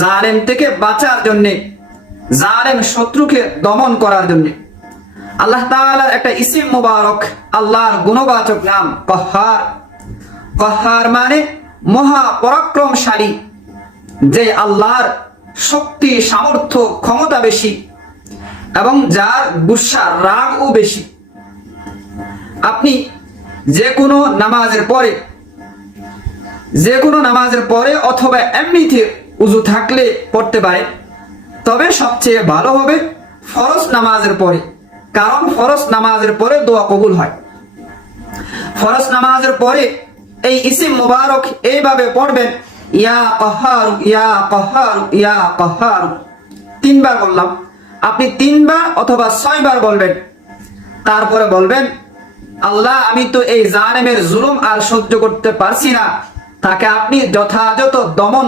জালেম থেকে বাঁচার জন্য, জালেম শত্রুকে দমন করার জন্য। আল্লাহ তাআলার একটা ইসিম মুবারক, আল্লাহর গুণবাচক নাম কহ্হার। কহ্হার মানে মহা পরাক্রমশালী, যে আল্লাহর শক্তি, সামর্থ্য, ক্ষমতা বেশি এবং যার গুসা, রাগও বেশি। আপনি যে কোনো নামাজের পরে অথবা এমনিতে উযু থাকলে পড়তে পারে, তবে সবচেয়ে ভালো হবে ফরজ নামাজের পরে, কারণ ফরজ নামাজের পরে দোয়া কবুল হয়। ফরজ নামাজের পরে এই ইসিম মুবারক এইভাবে পড়বেন, ইয়া কহ্হার, ইয়া কহ্হার, ইয়া কহ্হার। 3 বার বললাম, আপনি 3 বার অথবা 6 বার বলবেন। তারপরে বলবেন, আল্লাহ আমি তো এই জালেমের জুলুম আর সহ্য করতে পারছি না, তাকে আপনি যথাযথ দমন